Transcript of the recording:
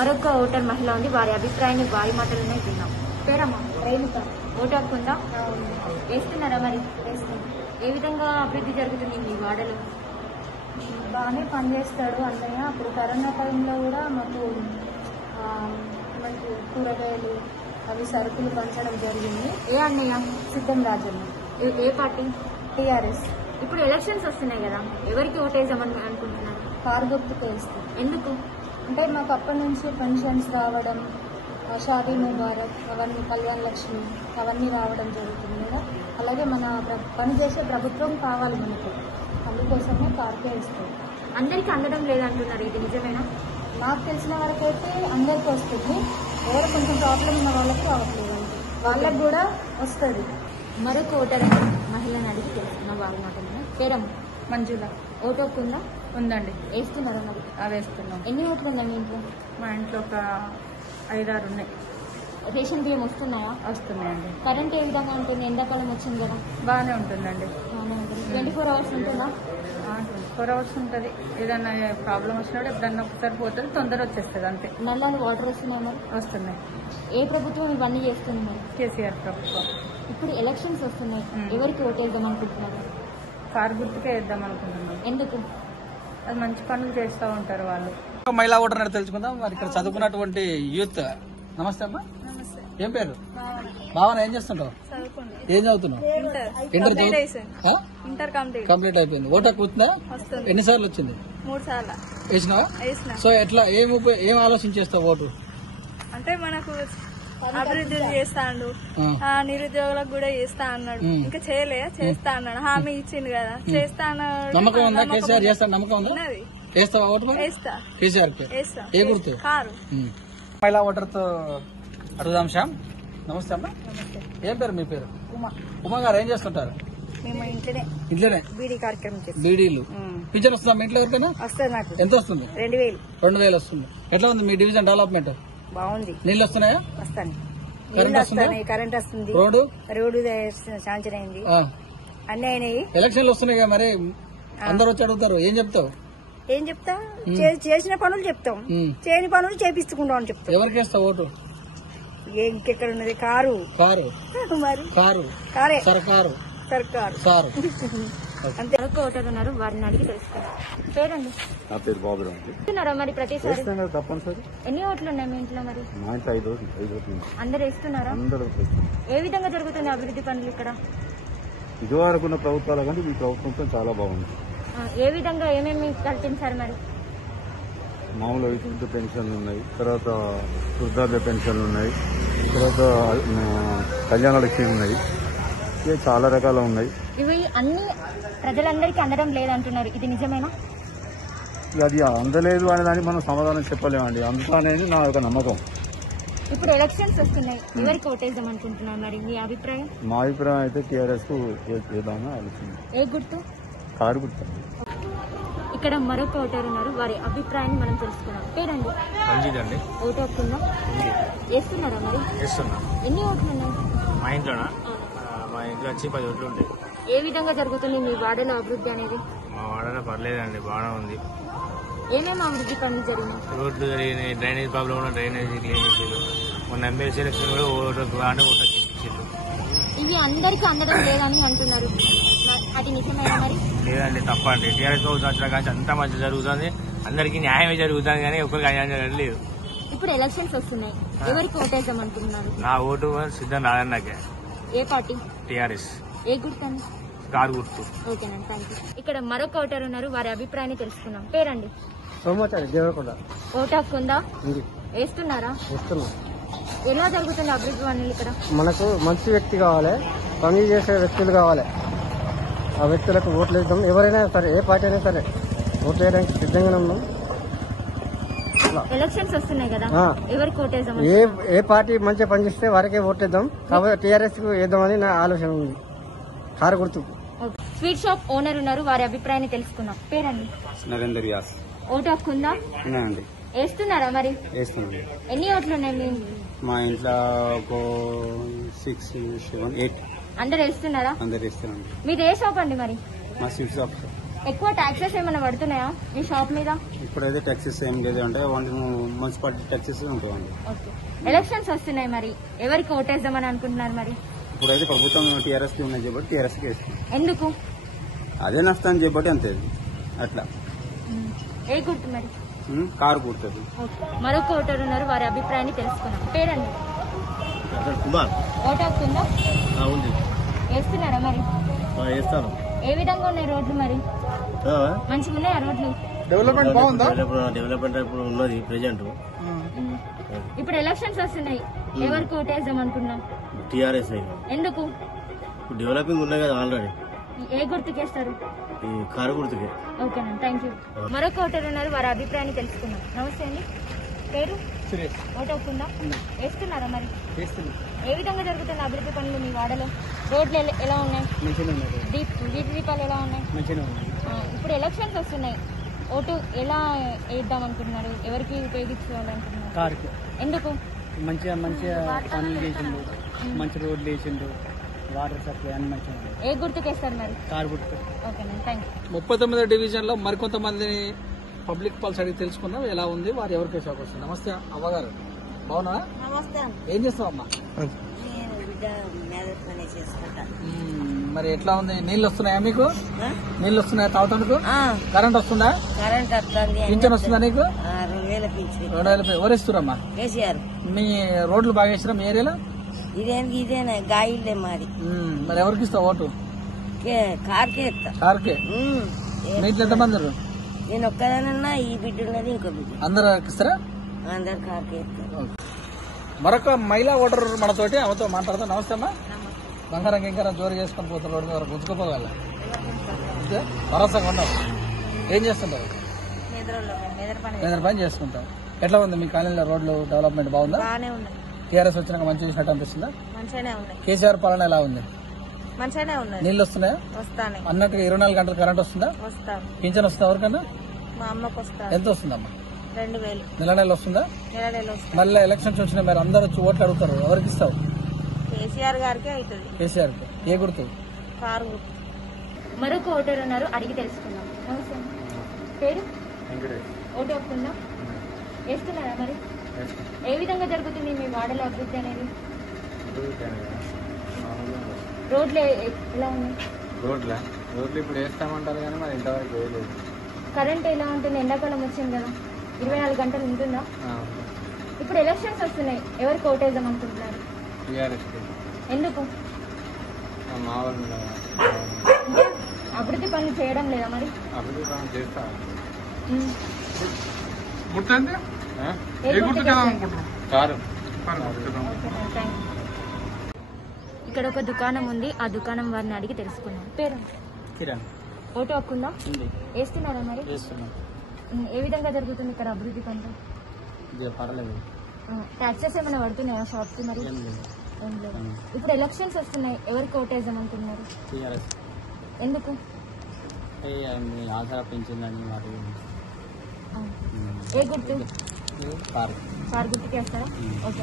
మరొక ఓటర్ మహిళ ఉంది, వారి అభిప్రాయాన్ని వారి మాటలనే విన్నాం. పేరమ్మా? రేణుక. ఓటు హక్కు ఉందా? వేస్తున్నారా మరి? ఏ విధంగా అభివృద్ధి జరుగుతుంది మీ వాడలో? బాగానే పనిచేస్తాడు అన్నయ్య. అప్పుడు కరోనా టైంలో కూడా మాకు కూరగాయలు అవి సరుకులు పంచడం జరిగింది. ఏ అన్నయ్య? సిద్ధం రాజన్న. ఏ పార్టీ? టీఆర్ఎస్. ఇప్పుడు ఎలక్షన్స్ వస్తున్నాయి కదా, ఎవరికి ఓటేద్దామని అనుకుంటున్నారు? కారు గుర్తుకు వేస్తాం. ఎందుకు? అంటే మాకు అప్పటి నుంచి పెన్షన్స్ రావడం, షాదీ ముబారక్, అవన్నీ కళ్యాణ లక్ష్మి అవన్నీ రావడం జరుగుతుంది కదా. అలాగే మన పనిచేసే ప్రభుత్వం కావాలి మనకు, అందుకోసమే కారుకే ఇస్తాం. అందరికీ అందడం లేదంటున్నారు, ఇది నిజమేనా? నాకు తెలిసిన వరకైతే అందరికీ వస్తుంది, ఎవరు కొంచెం ప్రాబ్లం ఉన్న వాళ్ళకి రావట్లేదు, వాళ్ళకి కూడా వస్తుంది. మరొక ఓటర్ మహిళను అడిగి తెలుసుకున్నాం వారి మాటలు. పేరమ్మ? మంజుల. ఓటు హక్కు ఉందా? ఉందండి. వేస్తున్నారా మరి? వేస్తున్నాం. ఎన్ని ఓట్లు ఉన్నాయి మీ ఇంట్లో? మా ఇంట్లో ఒక 5-6 ఉన్నాయి. రేషన్ బియ్యం వస్తున్నాయా? వస్తున్నాయండి. కరెంట్ ఏ విధంగా ఉంటుంది? ఎండాకాలం వచ్చింది కదా. బాగానే ఉంటుందండి. 24 hours ఉంటుందా? 4 hours ఉంటుంది. ఏదన్నా ప్రాబ్లం వచ్చినప్పుడు ఎప్పుడన్నా ఒకసారి పోతుంది, తొందర వచ్చేస్తుంది అంతే. నల్లాలు వాటర్ వస్తున్నాయి మరి? వస్తున్నాయి. ఏ ప్రభుత్వం ఇవన్నీ చేస్తుంది మరి? కేసీఆర్ ప్రభుత్వం. ఇప్పుడు ఎలక్షన్స్ వస్తున్నాయి, ఎవరికి ఓటేద్దాం అనుకుంటున్నారు? కారు గుర్తుకే వేద్దాం అనుకుంటున్నాం. ఎందుకు? అది మంచి పనులు చేస్తూ ఉంటారు వాళ్ళు. మహిళా ఓటర్ అని తెలుసుకుందాం. మరి ఇక్కడ చదువుకున్నటువంటి యూత్. నమస్తే అమ్మా. నమస్తే. ఏం పేరు? భావన. ఏం చేస్తుంటావు? ఏం చదువుతున్నావు? ఇంటర్ కంప్లీట్ అయిపోయింది. ఓటు హక్కు వచ్చిందా? ఎన్నిసార్లు వచ్చింది? 3 సార్లు వేసినావా? సో ఎట్లా ఏం ఆలోచన చేస్తావు ఓటు? అంటే మనకు అభివృద్ధి చేస్తాడు, నిరుద్యోగులకు కూడా చేస్తా అన్నాడు, ఇంకా చేస్తా అన్నాడు, హామీ ఇచ్చిండు కదా, చేస్తా అన్నాడు. నమ్మకం ఉందా? కేసీఆర్ చేస్తాడు నమ్మకం ఉందా? వేస్తావా ఓటు? వేస్తా. కేసీఆర్ ఏ గుర్తు? కారు. మహిళా ఓటర్ తో అడుగుదాం. శ్యామ్. నమస్తే అమ్మా. ఏం పేరు మీ పేరు? ఉమా గారు. ఏం చేస్తుంటారు? మేము ఇంట్లోనే బీడీ కార్యక్రమం చేస్తాం. బీడీలు. పింఛన్ వస్తుందా మీ ఇంట్లో ఎవరికైనా? వస్తుంది. నాకు ఎంత వస్తుంది? 2000 వస్తుంది. ఎట్లా ఉంది మీ డివిజన్ డెవలప్మెంట్? బాగుంది. నీళ్ళు వస్తున్నాయా? వస్తాను. కరెంట్ వస్తుంది. రోడ్డు శాంక్షన్ అయింది, అన్ని అయినాయి. ఎలక్షన్లు వస్తున్నాయి కదా, మరి అందరు వచ్చి అడుగుతారు, ఏం చెప్తావు? ఏం చెప్తా? చేసిన పనులు చెప్తాం, చేయని పనులు చేపిస్తుకుంటాం అని చెప్తాం. ఎవరికి వేస్తావు ఓటు? ఇంకెక్కడ ఉన్నది? కారు. మరి కారే. సర్కారు. సారు. అంతే. ఓటర్ ఉన్నారు, వారిని అడిగి తెలుసుకుంటాం. పేరండి? నా పేరు బాబురావు. వేస్తున్నారా మరి ప్రతిసారి? తప్పనిసరి. ఎన్ని ఓట్లు ఉన్నాయి మీ ఇంట్లో మరి? మా ఇంట్లో 5 ఓట్లు. అందరు వేస్తున్నారా? ఏ విధంగా జరుగుతుంది అభివృద్ధి పనులు ఇక్కడ? ఇదివరకు ఉన్న ప్రభుత్వాల కంటే ఈ ప్రభుత్వంతో చాలా బాగుంది. ఏ విధంగా ఏమేమి కల్పించారు మరి? మామూలు వృద్ధ పెన్షన్లు ఉన్నాయి, తర్వాత వృద్ధాప్య పెన్షన్లు ఉన్నాయి, తర్వాత కళ్యాణ లక్ష్మి ఉన్నాయి, ఇవి చాలా రకాలు ఉన్నాయి. ఇవి అన్ని ప్రజలందరికీ అందడం లేదంటున్నారు, ఇది నిజమేనా? అది అందలేదు అనే దానికి మనం సమాధానం చెప్పలేమండి, అందుకు అనేది నా యొక్క నమ్మకం. ఇప్పుడు ఎలక్షన్స్ వస్తున్నాయి, ఎవరికి ఓటేద్దాం అనుకుంటున్నారు మరి? మీ అభిప్రాయం? మా అభిప్రాయం అయితే టీఆర్ఎస్ కు వేద్దామని ఆలోచన. ఏ గుర్తు? కారు గుర్తు. ఇక్కడ మరొక ఓటర్ ఉన్నారు, వారి అభిప్రాయాన్ని మనం తెలుసుకున్నాం. పేరండి? రంజిత్. ఓటు హక్కుందా? వేస్తున్నారా మరి? ఎన్ని ఓట్లు ఉన్నాయి మా ఇంట్లోనా? మా ఇంట్లో వచ్చి 10 ఓట్లు ఉంటాయి. ఏ విధంగా జరుగుతుంది మీ వాడలో అభివృద్ధి అనేది? మా వాడలో పర్లేదండి, బాగానే ఉంది. ఏమేమి అభివృద్ధి పనులు జరిగినాయి? రోడ్లు జరిగినాయి, డ్రైనేజ్ ప్రాబ్లం కూడా డ్రైనేజ్ క్లీన్ చేసారు. మొన్న ఎమ్మెల్సీ ఎలక్షన్ కూడా ఓటు ఇచ్చారు. ఇవి అందరికీ అందడం లేదని అంటున్నారు, అది నిజమేనా మరి? లేదండి, తప్పండి. టీఆర్ఎస్ వచ్చిన కానీ అంతా మంచి జరుగుతుంది, అందరికీ న్యాయమే జరుగుతుంది, కానీ ఒకరికి అన్యాయం జరగలేదు. ఇప్పుడు ఎలక్షన్స్ వస్తున్నాయి, ఎవరికి ఓటేద్దాం అనుకుంటున్నారు? నా ఓటు సిద్ధం రాదన్నాకే. ఏ పార్టీ? టీఆర్ఎస్. ఏ గుర్తు అండి? కారు గుర్తు. ఓకేనండి, థ్యాంక్ యూ. ఇక్కడ మరొక ఓటర్ ఉన్నారు, వారి అభిప్రాయాన్ని తెలుసుకున్నాం. పేరండి? దేవరకొండ. ఓటు హక్కు ఉందా? వేస్తున్నారా? ఎలా జరుగుతుంది అభివృద్ధి పనులు ఇక్కడ? మనకు మంచి వ్యక్తి కావాలి, పని చేసే వ్యక్తులు కావాలి, ఆ వ్యక్తులకు ఓట్లు వేద్దాం. ఎవరైనా సరే, ఏ పార్టీ అయినా సరే ఓట్లు వేయడానికి సిద్ధంగానే ఉన్నాం. ఎలక్షన్స్ వస్తున్నాయి కదా, ఎవరికి ఓటేద్దాం? ఏ పార్టీ మంచిగా పనిచేస్తే వారికే ఓట్లేద్దాం, కాబట్టి టీఆర్ఎస్ కు వేద్దామని నా ఆలోచన ఉంది. కారు గుర్తు. స్వీట్ షాప్ ఓనర్ ఉన్నారు, వారి అభిప్రాయాన్ని తెలుసుకున్నాం. పేరండి? నరేందర్ వ్యాస్. ఓటు హక్కు ఉందా? వేస్తున్నారా మరి? వేస్తున్నాను. ఎన్ని ఓట్లు ఉన్నాయి మీ? మా ఇంట్లో ఒక 6, 7, 8. అందరు వేస్తున్నారా? అందరు వేస్తున్నాను. మీది ఏ షాప్ అండి మరి? మా స్వీట్ షాప్. ఎక్కువ ట్యాక్సెస్ ఏమైనా పడుతున్నాయా ఈ షాప్ మీద? ఇప్పుడైతే ట్యాక్సెస్ ఏం లేదు అంటే ఓన్లీ మున్సిపాలిటీ ట్యాక్సెస్ ఉంటాయండి. ఓకే. ఎలక్షన్స్ వస్తున్నాయి, మరి ఎవరికి ఓటేద్దామని అనుకుంటున్నారు? మరి ఇప్పుడైతే ప్రభుత్వం టీఆర్ఎస్ కి ఉన్నాయి కాబట్టి టీఆర్ఎస్ కి వేస్తాం. ఎందుకు? అదే నష్టాన్ని చెప్పబట్టి అంతే అట్లా. ఏ గుర్తు మరి? కారు కూర్తుంది. మరొక ఓటర్ ఉన్నారు, వారి అభిప్రాయాన్ని తెలుసుకున్నాం. పేరండి? కుమార్. ఓటు వస్తుందా? ఉంది. వేస్తున్నారా మరి? వేస్తాను. ఏ విధంగా ఉన్నాయి రోడ్లు? మరి మంచిగా ఉన్నాయా రోడ్లు? డెవలప్మెంట్ బాగుందా? డెవలప్మెంట్ ఇప్పుడు ఉన్నది ప్రెజెంట్. ఇప్పుడు ఎలక్షన్స్ వస్తున్నాయి, ఎవరికి ఓటేద్దాం అనుకున్నాం? టీఆర్ఎస్. ఎందుకు? డెవలపింగ్ ఉన్నాయి కదా ఆల్రెడీ. ఏ గుర్తుకేస్తారు? ఈ కారు గుర్తుకే. ఓకేనా, థ్యాంక్ యూ. మరొక ఓటర్ ఉన్నారు, వారి అభిప్రాయాన్ని తెలుసుకున్నాం. నమస్తే అండి, పేరు? ఓటు వస్తుందా? వేస్తున్నారా మరి? ఏ విధంగా జరుగుతున్న అభివృద్ధి పనులు మీ వాడలో? రోడ్లు ఎలా ఉన్నాయి? వీధి దీపాలు ఎలా ఉన్నాయి? ఇప్పుడు ఎలక్షన్స్ వస్తున్నాయి, ఓటు ఎలా వేద్దాం అనుకుంటున్నారు? ఎవరికి ఉపయోగించుకోవాలనుకుంటున్నారు? ఎందుకు? మంచిగా పనులు చేసిండు, మంచి రోడ్లు వేసిండు, వాటర్ సప్లై అన్ని మంచిగా. ఏ గుర్తుకేస్తారు మరి? కారు గుర్తు. ఓకేనా, థ్యాంక్ యూ. 39వ డివిజన్ లో మరికొంతమందిని పబ్లిక్ పల్స్ అడిగి తెలుసుకున్నాం ఎలా ఉంది, వారు ఎవరికి షాక్ వస్తుంది. నమస్తే అవ్వగారు, బాగున్నా? నమస్తే. ఏం చేస్తావమ్మా? మరి ఎట్లా ఉంది? నీళ్ళు వస్తున్నాయా మీకు? నీళ్ళు వస్తున్నాయా తాగుతానికి? కరెంట్ వస్తుందా? కరెంట్ వస్తుంది. పింఛన్ వస్తుందా నీకు? 2000 పింఛన్. 2000. ఎవరు ఇస్తురమ్మా? కేసీఆర్. మీ రోడ్లు బాగా వేసినా మీ ఏరియాలో? ఇదేనా గాయిలే మాది. మరి ఎవరికి ఇస్తావు ఓటు? కార్కే ఇస్తా. కార్కే. మీ ఇంట్లో ఎంతమంది? నేను ఒక్కదానన్నా, ఈ బిడ్డ ఉన్నది, ఇంకో బిడ్డ. అందరు ఇస్తారా? అందరు కార్కే ఇస్తా. మరొక మహిళా ఓటర్ మనతోటి ఆమెతో మాట్లాడతాం. నమస్తే అమ్మా. బంగారం ఇంకా జోరు చేసుకొని పోతారు, రోడ్డు ద్వారా గుంజుకోపోగల భరోసాగా ఉన్నావు. ఏం చేస్తుంటావు? పని చేసుకుంటావు. ఎట్లా ఉంది మీ కాలనీలో రోడ్లు డెవలప్మెంట్? బాగుందా? బాగానే ఉన్నాయి. టీఆర్ఎస్ వచ్చినాక మంచి చేసినట్టు అనిపిస్తుందా? మంచిగానే ఉన్నాయి. కేసీఆర్ పాలన ఎలా ఉంది? మంచిగానే ఉన్నాయి. నీళ్ళు వస్తున్నాయా? వస్తానే. అన్నట్టుగా 24 గంటలు కరెంట్ వస్తుందా? వస్తాను. పింఛన్ వస్తుందా ఎవరికన్నా? మా అమ్మకు వస్తాను. ఎంత వస్తుందమ్మా? 2000. నెల వస్తుందా? నెల వస్తుంది. మళ్ళీ ఎలక్షన్స్ వచ్చినా మీరు అందరూ వచ్చి ఓట్లు అడుగుతారు, ఎవరికి ఇస్తావు? కేసీఆర్ గారికి అవుతుంది. కేసీఆర్. ఏ గుర్తు? కారు గుర్తు. మరొక ఓటర్ ఉన్నారు, అడిగి తెలుసుకుందాం. నమస్తే, పేరు? ఓటు వస్తుందా? వేస్తున్నారా మరి? ఏ విధంగా జరుగుతుంది మీ వాడలో అభివృద్ధి అనేది? రోడ్లు ఎలా ఉన్నాయి? రోడ్లు ఇప్పుడు వేస్తామంటారు కానీ మరి ఇంతవరకు వేయలేదు. కరెంట్ ఎలా ఉంటుంది? ఎండాకాలం వచ్చింది కదా, 24 గంటలు ఉంటుందా? ఇప్పుడు ఎలక్షన్స్ వస్తున్నాయి, ఎవరికి ఓటేద్దాం అనుకుంటున్నారు? ఎందుకు? అభివృద్ధి పనులు చేయడం లేదా మరి? అభివృద్ధి పనులు చేస్తా. ఇక్కడ ఒక దుకాణం ఉంది, ఆ దుకాణం వారిని అడిగి తెలుసుకున్నాం. పేరు? కిరణ్. ఓటు హక్కుందా? వేస్తున్నారా మరి? ఏ విధంగా జరుగుతుంది ఇక్కడ అభివృద్ధి పనులు? పర్లేదు. ట్యాక్సెస్ ఏమైనా పడుతున్నాయా షాప్ కి? మరి ఏం లేదు. ఇప్పుడు ఎలక్షన్స్ వస్తున్నాయి, ఎవరికి ఓటేద్దాం అనుకుంటున్నారు? ఎందుకు? ఆధార పెంచిందని మరి. ఏ గుర్తు? కార్ గుర్తుకి వేస్తారా? ఓకే.